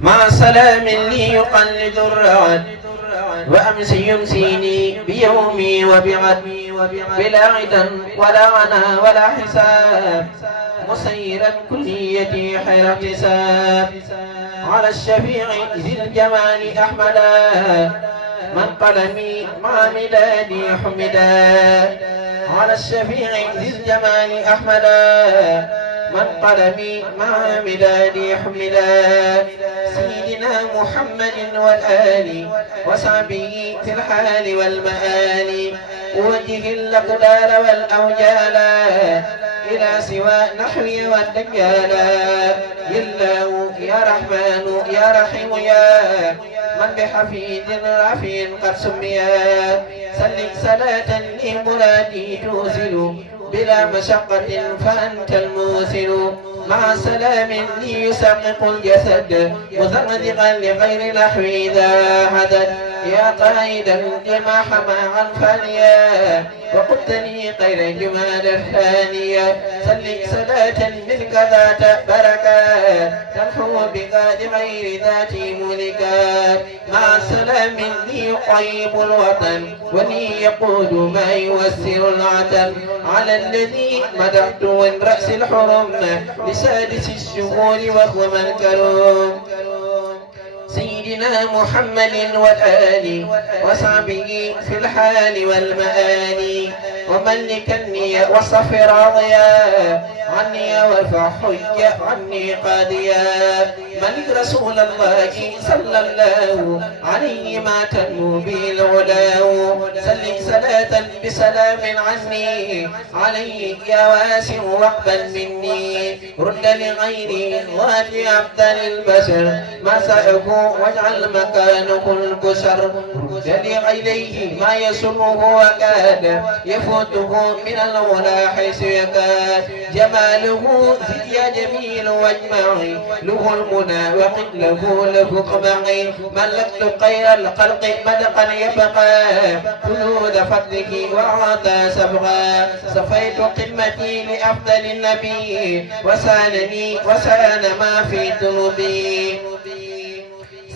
مع سلام لي يقلد الرعد وأمس يمسيني بيومي وبعد بلا عدا ولا عنا ولا حساب مسيرا كليتي خير احتساب على الشفيع ذي الجمال أحمدا من قلمي مع مدادي حمدا على الشفيع ذي الجمال أحمدا من قلمي مع مدادي حمدا سيدنا محمد والآل وصحبه في الحال والمآل أوجه الأقدار والأوجال إلى سوى نحوي والدجال الله يا رحمن يا رحيم يا من بحفيد رفيع قد سميا سلك صلاة لمرادي توصل بلا مشقة فأنت الموسل مع سلام ليسقق الجسد مزردقا لغير نحو ذا حدث يا قائدا لما حمى عن فانيا وقلتني خير جمال الثانية سلك صلاة منك ذات بركات تمحو بك لغير ذات ملكات مع سلام لي يقيم الوطن ولي يقود ما يوسر العتم على الذي مدحت من رأس الحرم لسادس الشهور وهو من كرم سيدنا محمد والآل وصحبه في الحال والمآل وملكني وصف راضيا عني وارفع حج عني قاضيا ملك رسول الله صلى الله عليه ما تنمو به العلاو سلك صلاة بسلام عني عليه يا واسع واقبل مني رد لغيري واتي أفضل البشر ما سأكون واجعل مكانه البشر رد لغيره ما يسره وكاد يفوته من الغلا حيث يكاد جماله زي جميل واجمعي له المنى وقد له قمعي ملكت خير الخلق مدقا يبقى خلود فضله وعطى سبغا صفيت قمتي لأفضل النبي وسانني وسان ما في ذنوبي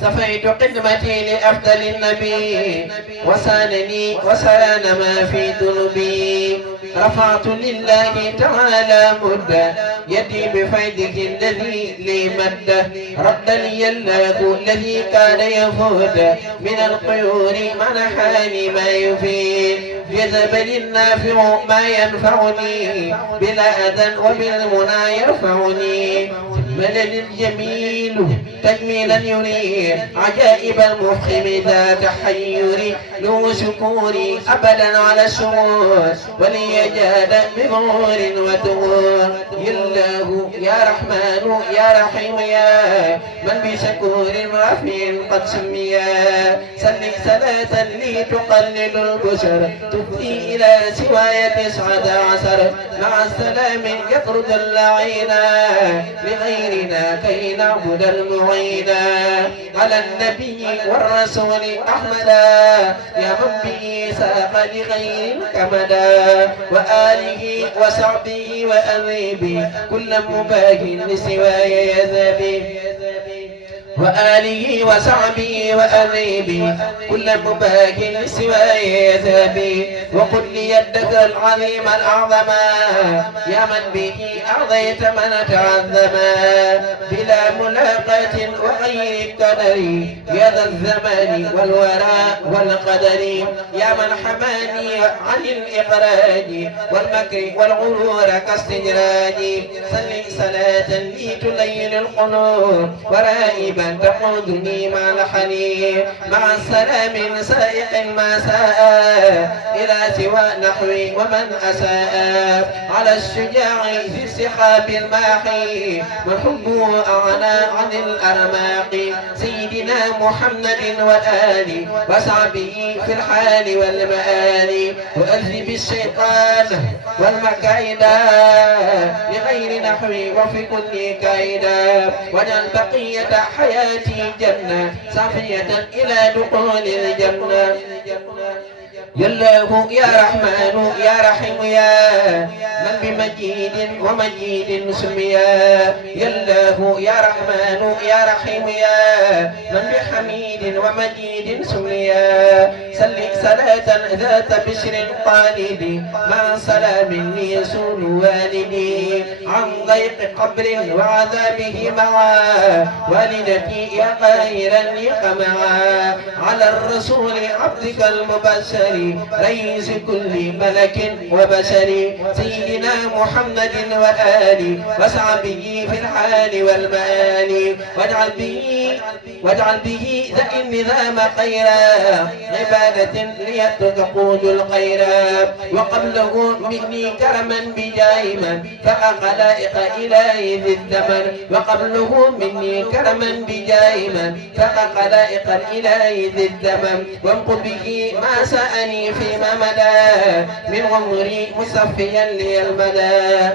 صفيت قدمتي لأفضل النبي وسانني وسان ما في ذنوبي رفعت لله تعالى مد يدي بفيده الذي لي مد رد لي الله الذي كان يفود من القيور منحاني ما يفيد جذب للنافع ما ينفعني بلا أذى وبالمنى يرفعني ملل الجميل تجميلا يريد عجائب المفخم ذات حيري له شكوري أبدا على الشرور وليجاد بغور وتغور الله يا رحمن يا رحيم يا من بشكور رفيع قد سميا سلك صلاة لي تقلل البشر تفضي إلى سواي 19 مع السلام يطرد اللعينا لغيرنا كي نعبد المعينا على النبي والرسول أحمدا يا من به ساق لغير كمدا وآله وصحبه وأبيبي كل مباهٍ لسواي يذهبي وآله وصحبه وأبيبي كل مباهٍ لسواي يذهبي وقل لي الدهر العظيم الأعظم يا من به أعطيت من تعظما بلا ملاقاة وغير قدر يا ذا الزمان والوراء والقدر يا من حماني عن الإخراج والمكر والغرور كاستدراج صل صلاة لي تلين القلوب ورائبا تقودني مع الحنين مع السلام سائق ما ساء إلى سوى نحوي ومن أساء على الشجاع في السحاب الماحي وحبه أغنى عن الأرماق سيدنا محمد والآل وصحبه في الحال والمآل وأذهب الشيطان والمكايدا لغير نحوي وفي كل كايدا واجعل بقية حياتي جنة صافية إلى دخول الجنة يا الله يا رحمن يا رحيم يا من بمجيد ومجيد سميا يا الله يا رحمن يا رحيم يا من بحميد ومجيد سميا سل صلاة ذات بشر قالدي مع سلام يسون والدي عن ضيق قبر وعذابه معا والدتي يا خيرا يقمعا على الرسول عبدك المبشر رئيس كل ملك وبشر سيدنا محمد وآله وصحبه في الحال والمآل واجعل به ذا النظام خيرا عبادة ليتقود الخيرا وقبله مني كرما بجائما فأخلائق إلهي ذي الزمن وقبله مني كرما بجائما فأخلائق الإلهي ذي الزمن وامق به ما سأني فيما مدى من عمري مصفيا لي المدى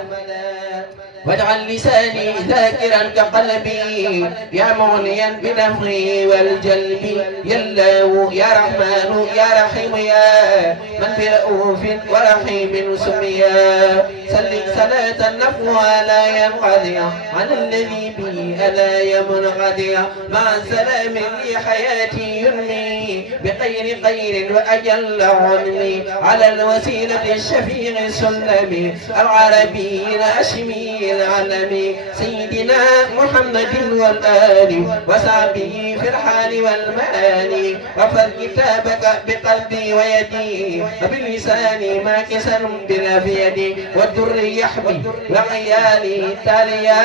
واجعل لساني ذاكرا كقلبي يا مغنيا بنفعي والجلب يا الله يا رحمن يا رحيم يا من برؤوف ورحيم سميا سل صلاة نفعها لا ينقضي على الذي به ألا منقضي مع سلام لي حياتي يرمي بخير خير وأجل عنمي على الوسيلة الشفيع السلمي العربي الهاشمي العالمي سيدنا محمد والآل وصحبه في الحال والمآل واحفظ كتابك بقلبي ويدي وبلساني ماكسا بلا في يدي والدر يحمي وعيالي تاليا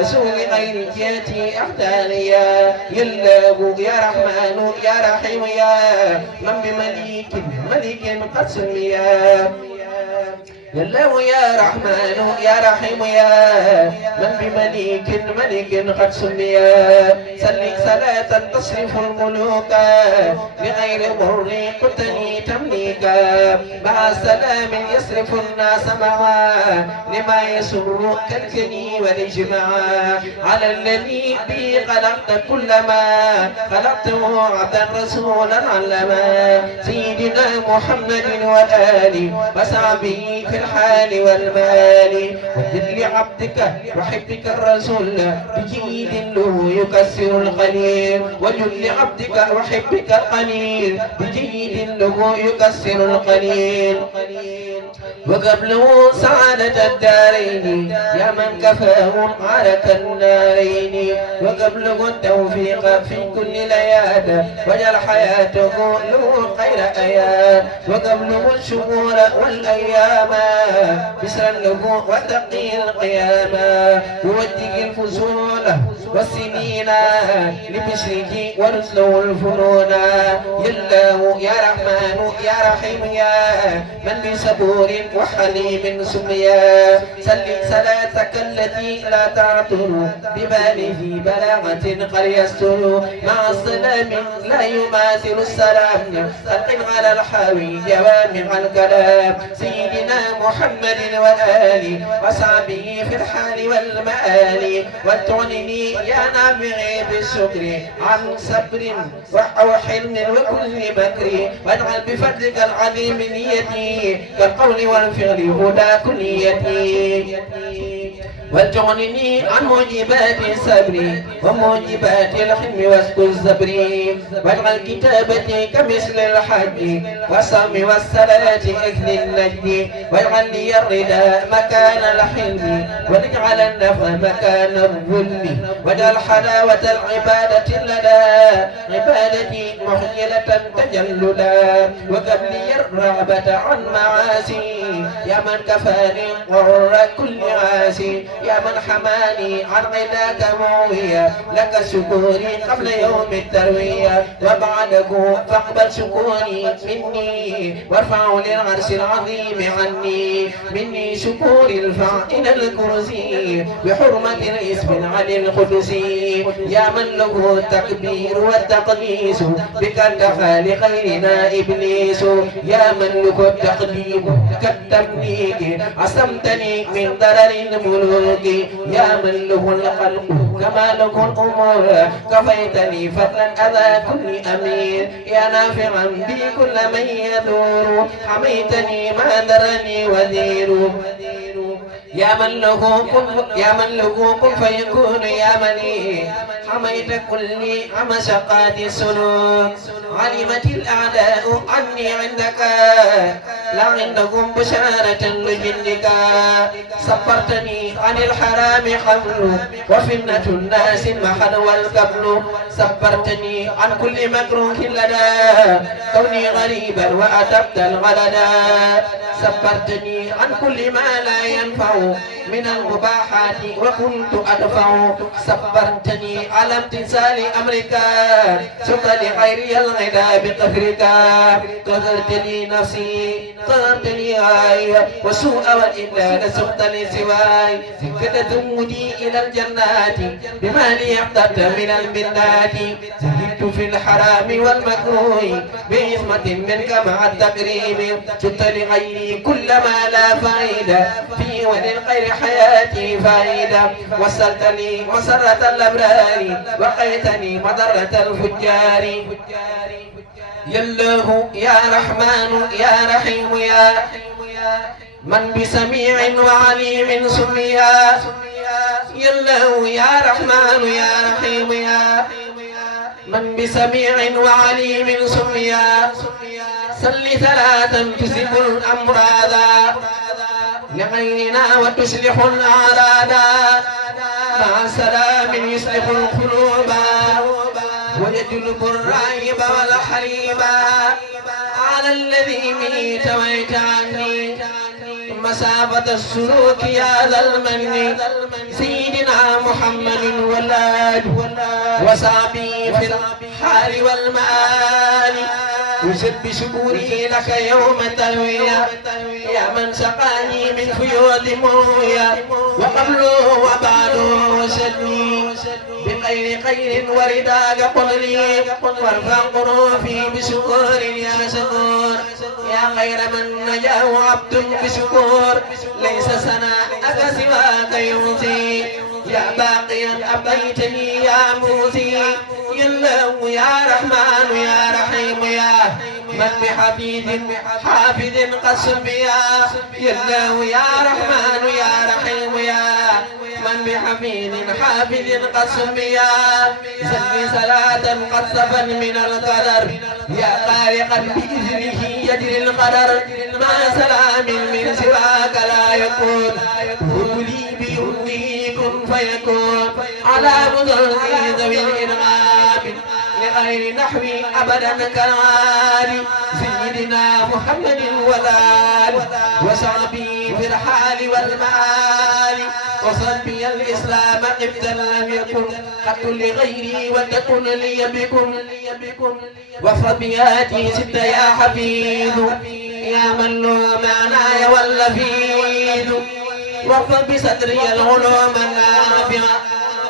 رسول غير جهتي أحتاليا يا الله يا رحمن يا رحيم يا من بملك قد سميا يا الله يا رحمن يا رحيم يا من بملك قد سميا سل صلاة تصرف الملوك بغير ضر قلتني تمليكا مع سلام يصرف الناس معا لما يسر كالكني والإجماع على الذي به خلقت كل ما خلقته عبدا رسولا علما سيدنا محمد والآل وصحبه في الحال والمال وجد لعبدك وحبك الرسول بجيد له يكسر القليل وجد لعبدك وحبك القليل بجيد له يكسر القليل وقبله سعادة الدارين يا من كفاه عارك النارين وقبله التوفيق في كل لياد وجعل حياته له خير اياد وقبله الشهور والايام بسرا له وتقي القيامة يودي الفصول والسنين لبشره ورسله الفنون يا الله يا رحمن يا رحيم يا من بصبور وحليم سميا سل صلاتك التي لا تعطر بباله بلاغة قد يستر مع السلام لا يماثل السلام خلق على الحاوي جوامع الكلام سيدنا محمد والآل وصحبه في الحال والمآل وتعنني يا نافعي بالشكر عن صبر وحلم وكل مكر واجعل بفضلك العظيم نيتي كالقول والفعل هدى كليتي وتغنني عن موجبات الصبر وموجبات الحلم واسك الصبر واجعل كتابتي كمثل الحج والصوم والصلاة أكل النجد واجعل لي الردى مكان الحلم واجعل النفع مكان الظلم واجعل حلاوة العبادة لدى عبادتي محيلة تجلدا وقبلي الرغبة عن معاصي يا من كفاني قر كل عاسي يا من حماني عن غداك موهيا لك شكوري قبل يوم التروية وبعده فاقبل شكوري مني وارفع للعرش العظيم عني مني شكور الفاعل الكرسي بحرمة الاسم العلي القدسي يا من له التكبير والتقديس بك انتفى لخيرنا ابليس يا من له التقديم كالتمليك عصمتني من ضرر الملوك يا من له الخلق كما له الامور كفيتني فضلا اذى كل امير يا نافعا بي كل من يدور حميتني ما درني وزير يا من له كن فيكون يا من عميت كلي عمشقات السلوك علمت الأعداء عني عندك لا عندكم بشارة لجندك صبرتني عن الحرام قبل وفتنة الناس المحن والقبل صبرتني عن كل مكروه لدى كوني غريبا وأتبت الغلدا صبرتني عن كل ما لا ينفع من المباحات وكنت أدفع صبرتني على امتثال أمرك سقط لغيري الغنى بقهرك قدرت لي نفسي قدرت لي غاية وسوء والإمداد سقط لسواي كتدمني إلى الجنات بما لي احترت من المنات زهدت في الحرام والمكروه بعصمة منك مع التكريم سقط لغيري كل ما لا فائدة فيه وللخير حياتي فائدة وصلت لي مسرة الأبرار وقيتني مضرة الفجار يا الله يا رحمن يا رحيم يا من بسميع وعليم سميا يا الله يا رحمن يا رحيم يا من بسميع وعليم سميا صل ثلاثا تسب الأمراض لغيرنا وتصلح الأعراض مع سلام يصلح القلوب ويجلب الرعيب والحريب على الذي ميت ويت عني مسافة السلوك يا ذا المن سيدنا محمد والآل وصحبه في الحال والمآل وزد بشكوري لك يوم التلوية يا من سقاني من فيوض مويا وقبله وبعده وسدني بغير خير ورداك قل لي وارفع قروفي بشكور يا شكور يا خير من نجاه عبد بشكور ليس سناءك سواك يوصي يا باقيا أبيتني يا موسي يا الله يا رحمن يا رحيم يا من حافظ قسم يا الله يا رحمن يا رحيم يا من حافظ قسم سل صلاة قد صفا من القدر يا خالقا بإذنه يجري القدر ما سلام من سواك لا يكون قولي بيمني كن فيكون على مضري ذوي الإنعام لغير نحوي أبدا كالعالي سيدنا محمد والآل وصحبه في الحال والمآل وصبي الإسلام إبدا لم يكن قط لغيري وتكن لي بكم وصبياتي ست يا حفيظ يا من له معناي واللفيظ واغفر بصدري العلوم النافعة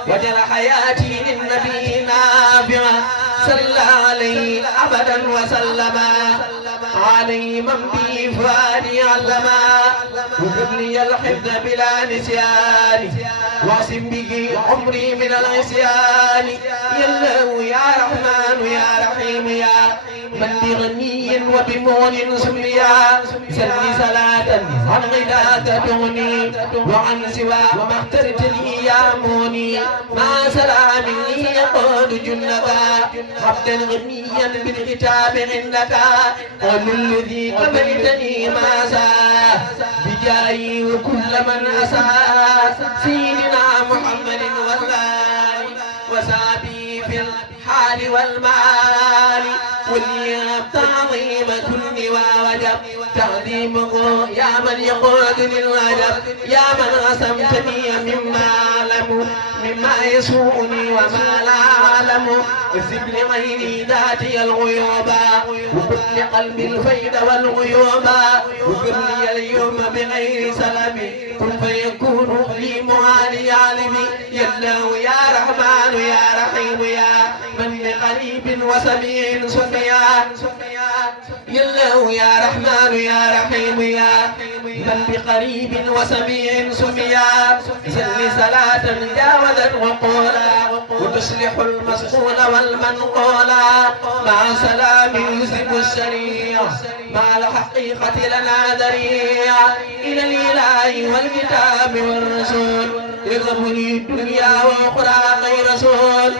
وجل حياتي للنبي نافعة صلى عليه أبدا وسلم علي من بي فؤادي علما وهب لي الحفظ بلا نسيان واعصم به عمري من العصيان يا الله يا رحمن يا رحيم يا من بغني وبمون سميا سل صلاة عن غداك تغني وعن سوى وما اخترت لي يا موني مع سلام لي يقود جنك عبدا غنيا بالكتاب عندك قل الذي قبلتني ما ساه بجاي وكل من أساء سيدنا محمد والآل وصحبه في الحال والمآل والياب تعظيم كل ووجب تعظيمه يا من يقود للوجب يا من غسمتني مما أعلم مما يسوءني وما لا أعلم اكتب لغيري ذاتي الغيوب وكل قلبي الفيد والغيوب وكل لي اليوم بغير سلم كن فيكون لي معالي عالمي يا الله يا رحمن يا رحيم يا من بقريب وسميع سميا يا الله يا رحمن يا رحيم يا من بقريب وسميع سميا سل صلاة جاوزت وقولا وتصلح المسقول والمنقولا مع سلام يذهب السريع مع الحقيقة لنا ذريع إلى الإله والكتاب والرسول يغفر لي الدنيا وأخرى غير رسول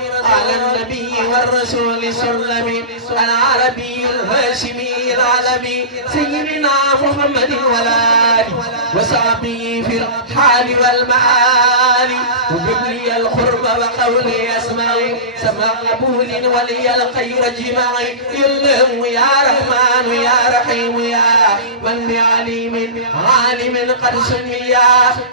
والرسول السلمي العربي الهاشمي العلمي سيدنا محمد والآل وصحبه في الحال والمآل وجبلي القرب وقولي اسمعي سمع قبول ولي الخير جمعي يلهم يا رحمن يا رحيم يا من بعليم عالم قد سمي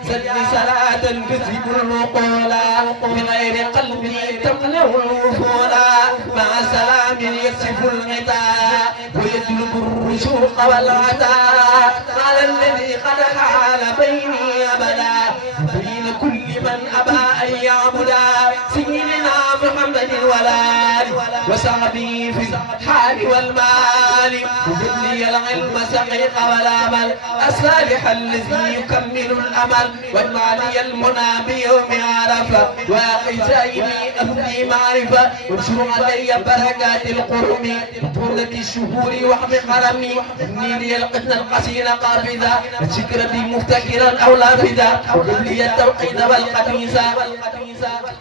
سد صلاة تذهب العقولا بغير قلبي تملأ الوفولا مع سلام يكشف الغطاء ويجلب الرشوق والعطاء على الذي قد حال بيني أبدا بين كل من أبى أن يعبدا سيدنا محمد والآل وصحبه في الحال والمال وجبلي العلم سقيق والعمل الصالح الذي يكمل الأمل واجمع لي المنى بيوم عرفة وقزائي أهلي معرفة وانشر علي بركات القرم طولة الشهور وحم حرمي ابني لي القتل القسيل قافذة الشكر بي مفتكرا أو لافذة وجب لي التوحيد والقديسة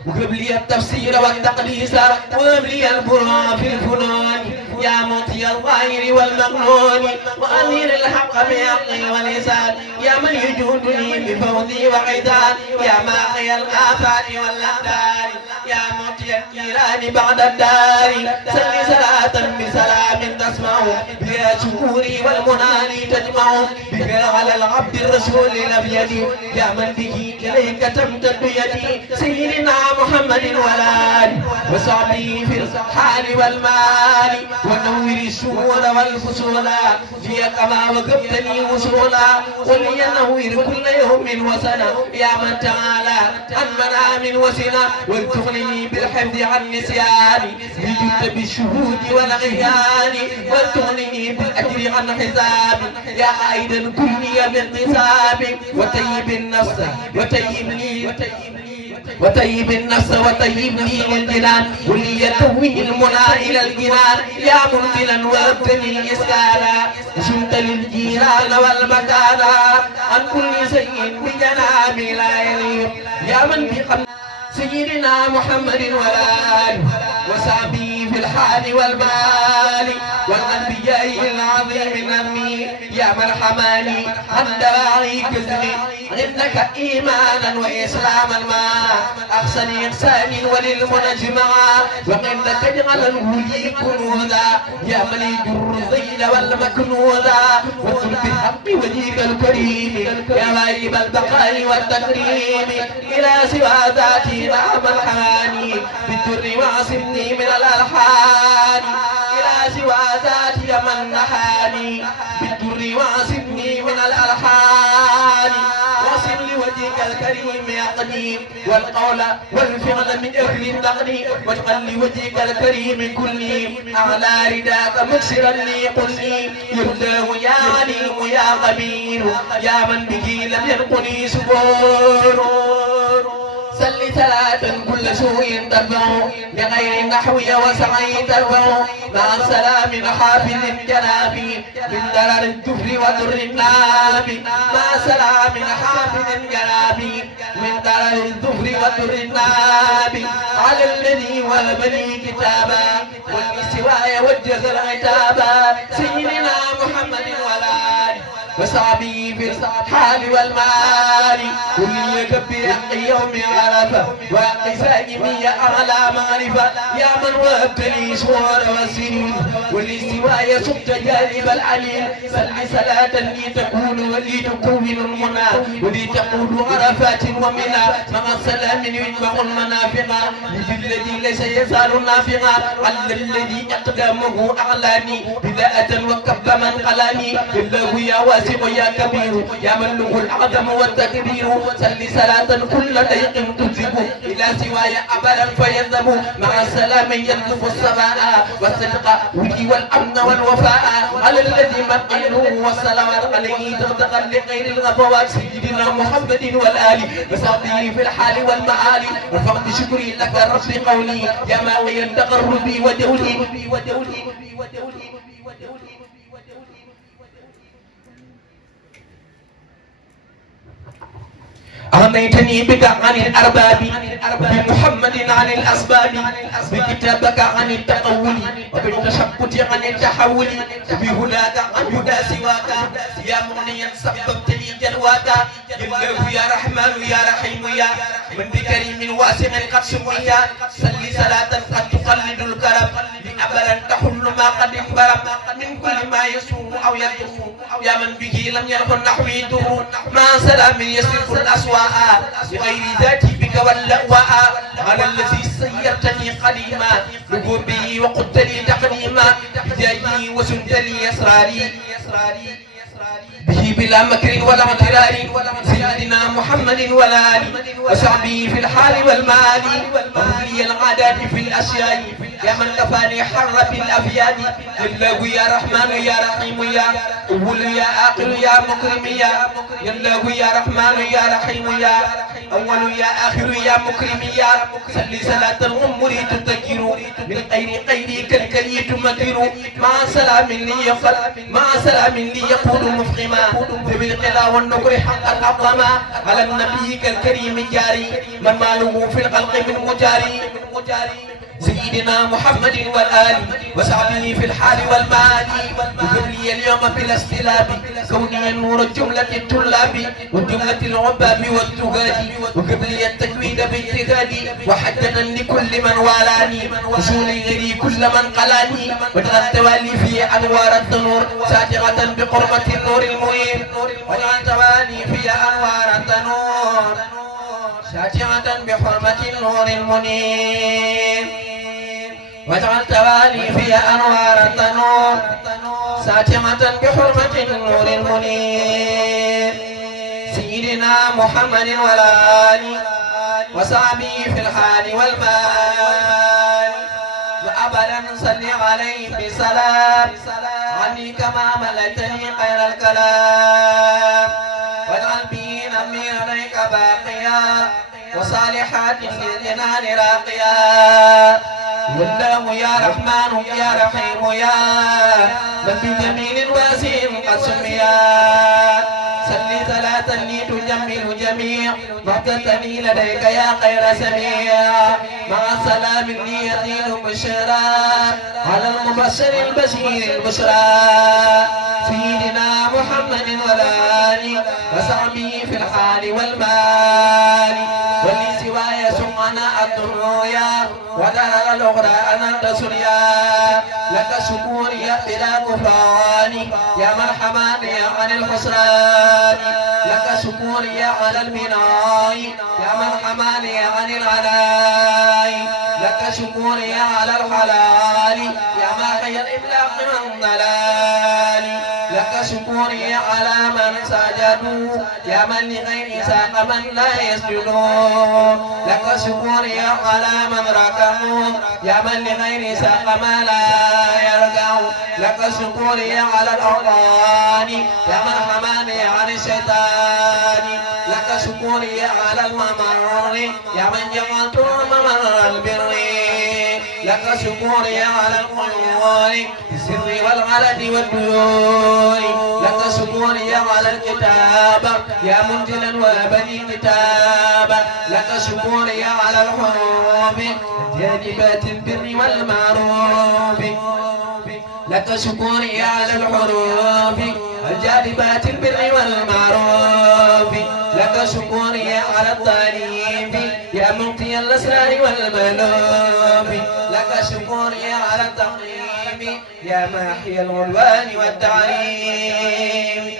وجب لي التفسير والتقديس وجب لي البراء في الفنون يا موتي الظاهر والمغنون وأمير الحق بحقي واللسان يا من يجودني بفوزي وعيدان يا ماحي الآفات والأقدار يا موتي الجيران بعد الدار سل صلاة بسلام تسمع بها شكوري والمناني تجمع بك على العبد الرسول الأبيض يا من به إليك تمتد يدي سيدنا محمد والآل وصحبه في الحال والمال ونور الشهور والفصولا في كما وقفتني وصولا قل ينور كل يوم وسنة يا من تعالى عن منام وسنة ولتغنني بالحفظ عن نسياني بجد بالشهود والغيان ولتغنني بالأجر عن حسابي يا عيدا كلي باقتصابي وطيب النفس وطيب النفس وطيب لي الجنان ولي توي المنى الى الجنان يا منزلا وابتني اسكانا شمت للجيران والمكانا عن كل شيء بجنابي لا يليق يا من بقلب سيدنا محمد والآل وصحبه في الحال والمال والأنبياء العظيم نمي يا من حماني عن دواعي كذبي عندك إيمانا وإسلاما ما أحسن إحسان وللمنجمع وعندك تجعل الولي كنوذا يا من يجر الذيل والمكنوذا وقل بالحق وجهك الكريم يا غريب البقاء والتكريم إلى سوى ذاتي نعم الحاني بالدر وعصمني من الألحان إلى سوى ذاتي من نحاني بالدر وعصمني من الألحان واصم لوجهك الكريم يا قديم والقول والفعل من أهل التقديم واجعل لوجهك الكريم كلي أعلى رداك مكسرا لي قلي يهداه يا عليم يا خبير يا من به لم يلقني سبور سل صلاة كل سوء ترفع بغير النحو وسعي ترفع مع السلام حافظ جنابي من درر الكفر وضر الناب مع سلام حافظ جنابي من درر الكفر وضر الناب على الذي وهب لي كتابا والاستواء وجز العتابا سيدنا محمد والآل وصحبه في الحال والمال كل يكبر حق يوم عرفه وحق سائمي اعلى معرفه يا من وهبت لي شهور والسنين والاستواء سقت جانب العليل صل صلاة لي تكون ولي تكون المنى ولي تقول عرفات ومنى مع السلام يجمع المنافقة الذي ليس يزال نافقا على الذي اقدامه اعلاني بداءة وكب من قلاني الله يا واسع يا كبير يا من له العظم والتكبير صل صلاة كل ضيق تجيب إلى سواي أبدا فيذهب مع السلام يلطف السماء والصدق ولي والأمن والوفاء على الذي مقيله والصلوات عليه تغتقا لغير الغفوات سيدنا محمد والآل وصحبه في الحال والمآل رفعت شكري لك ربي قولي يا ماوي تقربي ودولي أغنيتني بك عن الأرباب بمحمد عن الأسباب بكتابك عن التقول وبالتشبت عن التحول وبهداك عن هدى سواك يا مغنيا سببت لي جلواك يا الله يا رحمن يا رحيم يا من بكريم واسع قد سمي صل صلاة قد تقلد الكرم أبدا تحل ما قد انبرم من كل ما يسوء أو يضر يا من به لم يكن نحوي دور ما سلام يصرف الأسواء بغير ذاتي بك واللأواء على الذي سيرتني قديما لقربي وقلت لي تقديما بجاهي وسنت لي أسراري به بلا مكر ولا اغترار سيدنا محمد والآل وصحبه في الحال والمال وهدي العادات في الأشياء يا من كفاني حر بالأفياد الله يا رحمن يا رحيم يا أول يا آخر يا مكرم يا الله يا رحمن يا رحيم يا أول يا آخر يا مكرم يا صل صلاة الغمر تذكر من غير قيدك الكلي تمكر مع سلام لي يقل مع سلام لي يقول مفخما ذوي القلا والنكر حقا أقما على النبي كالكريم جاري من ماله في الخلق من مجاري سيدنا محمد والآل وصحبه في الحال والمال وذري اليوم بلا استلاب كوني نور جملة الطلاب وجملة العباب والتقاد وقبلي التجويد باجتهادي وحجنا لكل من والاني وصولي غيري كل من قلاني وجعل توالي في أنوار التنور ساتغة بقربة النور المهيب وجعل توالي في أنوار التنور ساتغة بحرمة النور المنير واجعل توالي في أنوار التنور ساتمة بحرمة النور المنير سيدنا محمد والآل وصحبه في الحال والمال وأبدا صل عليه بسلام عني كما ملكتني خير الكلام واجعل به نمي عليك باقيا وصالحات للجنان راقيا والله يا رحمن يا رحيم يا من بجميل واسع قد سميا صل صلاة لي تجمل جميع مقتتني لديك يا خير سميع مع سلام لي يزيد بشرا على المبشر البشير البشرى سيدنا محمد والآل وصحبه في الحال والمال واللي سواي سمعنا الدنيا ودار الأخرى أنا الرسوليا لك شكوري بلا كفران يا مرحبا عن الخسران لك شكوري على البناء يا مرحبا عن العناء لك شكوري على الحلال يا ماحي الإبلاغ من ضلال لك شكوري على من سجدوا يا من لغير ساق من لا يسجدوا لك شكوري على من ركعوا يا من لغير ساق ما لا يرجع لك شكوري على الأوطان يا من حماني عن الشيطان لك شكوري على الممر يا من جعلت ممر البر لك شكوري على القيور السر والغلد والديون لك شكوري على الكتاب يا منزلا وابدي كتاب لك شكوري على الحروف جانبات البر والمعروف لك شكوري على الحروف الجانبات البر والمعروف لك شكوري على الطريف يا ملقي الأسرار والملوف لك شكوري على التقييم يا ماحي الغلوان والتعريم